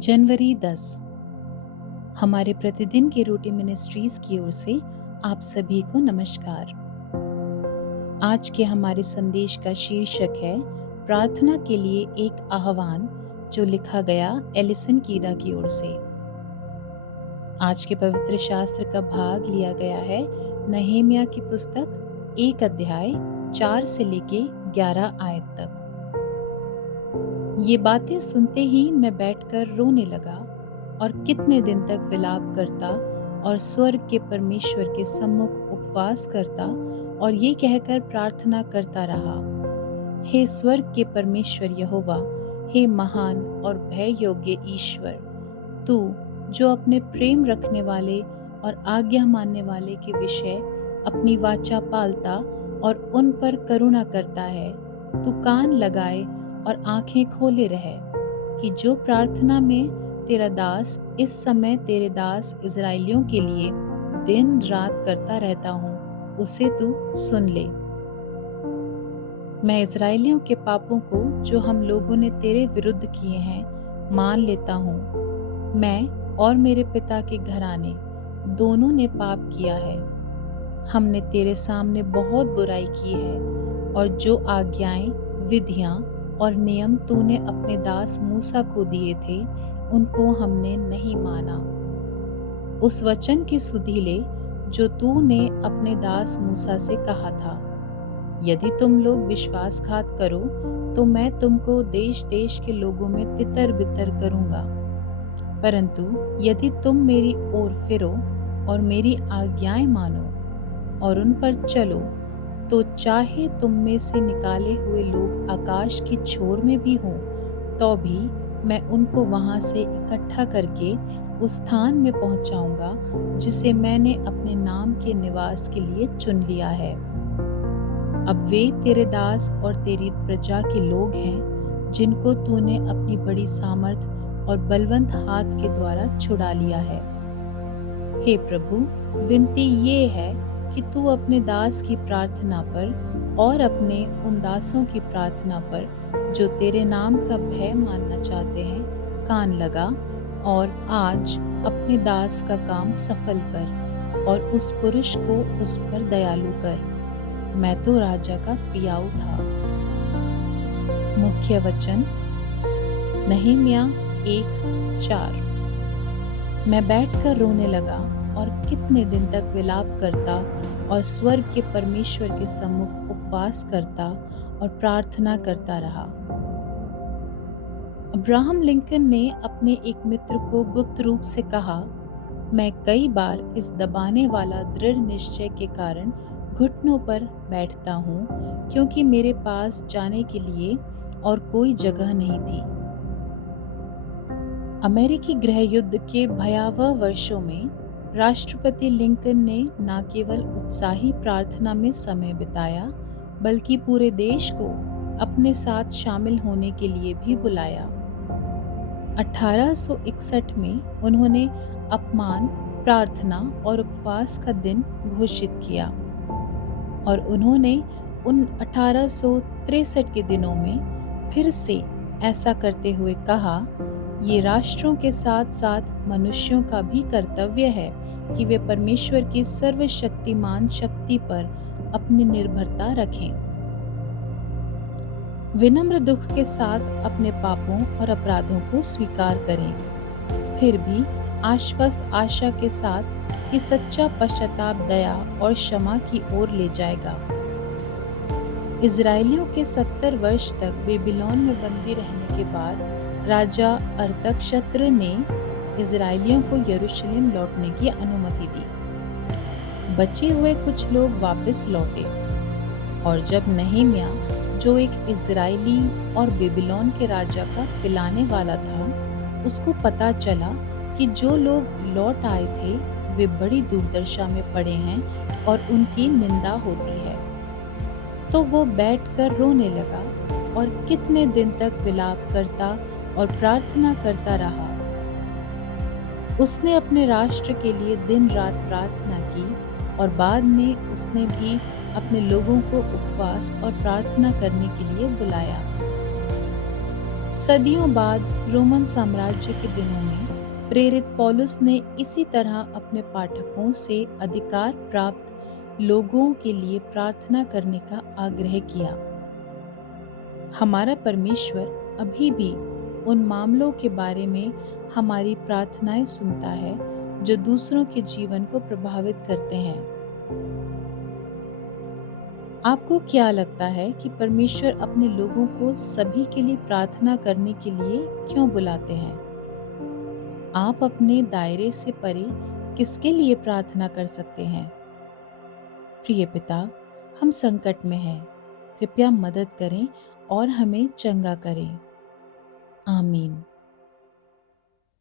जनवरी 10 हमारे प्रतिदिन की रोटी मिनिस्ट्रीज की ओर से आप सभी को नमस्कार। आज के हमारे संदेश का शीर्षक है प्रार्थना के लिए एक आह्वान, जो लिखा गया एलिसन कीडा की ओर से। आज के पवित्र शास्त्र का भाग लिया गया है नहेमिया की पुस्तक 1 अध्याय 4 से लेके 11 आयत तक। ये बातें सुनते ही मैं बैठकर रोने लगा और कितने दिन तक विलाप करता और स्वर्ग के परमेश्वर के सम्मुख उपवास करता और ये कहकर प्रार्थना करता रहा, हे स्वर्ग के परमेश्वर यहोवा, हे महान और भय योग्य ईश्वर, तू जो अपने प्रेम रखने वाले और आज्ञा मानने वाले के विषय अपनी वाचा पालता और उन पर करुणा करता है, तू कान लगाए और आंखें खोले रहे कि जो प्रार्थना में तेरा दास इस समय तेरे दास इज़राइलियों के लिए दिन रात करता रहता हूँ, उसे तू सुन ले। मैं इज़राइलियों के पापों को जो हम लोगों ने तेरे विरुद्ध किए हैं मान लेता हूँ। मैं और मेरे पिता के घराने दोनों ने पाप किया है। हमने तेरे सामने बहुत बुराई की है और जो आज्ञाएं, विधियां और नियम तूने अपने दास मूसा को दिए थे, उनको हमने नहीं माना। उस वचन की सुधि ले जो तूने अपने दास मूसा से कहा था, यदि तुम लोग विश्वासघात करो तो मैं तुमको देश देश के लोगों में तितर बितर करूंगा। परंतु यदि तुम मेरी ओर फिरो और मेरी आज्ञाएं मानो और उन पर चलो, तो चाहे तुम में से निकाले हुए लोग आकाश की छोर में भी हों, तो भी मैं उनको वहां से इकट्ठा करके उस स्थान में पहुंचाऊंगा जिसे मैंने अपने नाम के निवास के लिए चुन लिया है। अब वे तेरे दास और तेरी प्रजा के लोग हैं, जिनको तूने अपनी बड़ी सामर्थ और बलवंत हाथ के द्वारा छुड़ा लिया है। हे प्रभु, विनती ये है कि तू अपने दास की प्रार्थना पर और अपने उन दासों की प्रार्थना पर जो तेरे नाम का भय मानना चाहते हैं, कान लगा और आज अपने दास का काम सफल कर और उस पुरुष को उस पर दयालु कर। मैं तो राजा का पियाऊ था। मुख्य वचन नहेमिया 1:4। मैं बैठकर रोने लगा और कितने दिन तक विलाप करता और स्वर्ग के परमेश्वर के सम्मुख उपवास करता और प्रार्थना करता रहा। अब्राहम लिंकन ने अपने एक मित्र को गुप्त रूप से कहा, मैं कई बार इस दबाने वाला दृढ़ निश्चय के कारण घुटनों पर बैठता हूँ, क्योंकि मेरे पास जाने के लिए और कोई जगह नहीं थी। अमेरिकी गृह युद्ध के भयावह वर्षों में राष्ट्रपति लिंकन ने न केवल उत्साही प्रार्थना में समय बिताया, बल्कि पूरे देश को अपने साथ शामिल होने के लिए भी बुलाया। 1861 में उन्होंने अपमान, प्रार्थना और उपवास का दिन घोषित किया और उन्होंने उन 1863 के दिनों में फिर से ऐसा करते हुए कहा, ये राष्ट्रों के साथ साथ मनुष्यों का भी कर्तव्य है कि वे परमेश्वर की सर्वशक्तिमान शक्ति पर अपनी निर्भरता रखें। विनम्र दुख के साथ अपने पापों और अपराधों को स्वीकार करें, फिर भी आश्वस्त आशा के साथ कि सच्चा पश्चाताप दया और क्षमा की ओर ले जाएगा। इज़राइलियों के 70 वर्ष तक बेबीलोन में बंदी रहने के बाद राजा अरतक्षत्र ने इज़राइलियों को यरूशलेम लौटने की अनुमति दी। बचे हुए कुछ लोग वापस लौटे और जब नहेमिया, जो एक इज़राइली और बेबीलोन के राजा का पिलाने वाला था, उसको पता चला कि जो लोग लौट आए थे वे बड़ी दुर्दशा में पड़े हैं और उनकी निंदा होती है, तो वो बैठकर रोने लगा और कितने दिन तक विलाप करता और प्रार्थना करता रहा। उसने अपने राष्ट्र के लिए दिन रात प्रार्थना की और बाद में उसने भी अपने लोगों को उपवास और प्रार्थना करने के लिए बुलाया। सदियों बाद रोमन साम्राज्य के दिनों में प्रेरित पौलुस ने इसी तरह अपने पाठकों से अधिकार प्राप्त लोगों के लिए प्रार्थना करने का आग्रह किया। हमारा परमेश्वर अभी भी उन मामलों के बारे में हमारी प्रार्थनाएं सुनता है जो दूसरों के जीवन को प्रभावित करते हैं। आपको क्या लगता है कि परमेश्वर अपने लोगों को सभी के लिए प्रार्थना करने के लिए क्यों बुलाते हैं? आप अपने दायरे से परे किसके लिए प्रार्थना कर सकते हैं? प्रिय पिता, हम संकट में हैं। कृपया मदद करें और हमें चंगा करें। आमीन।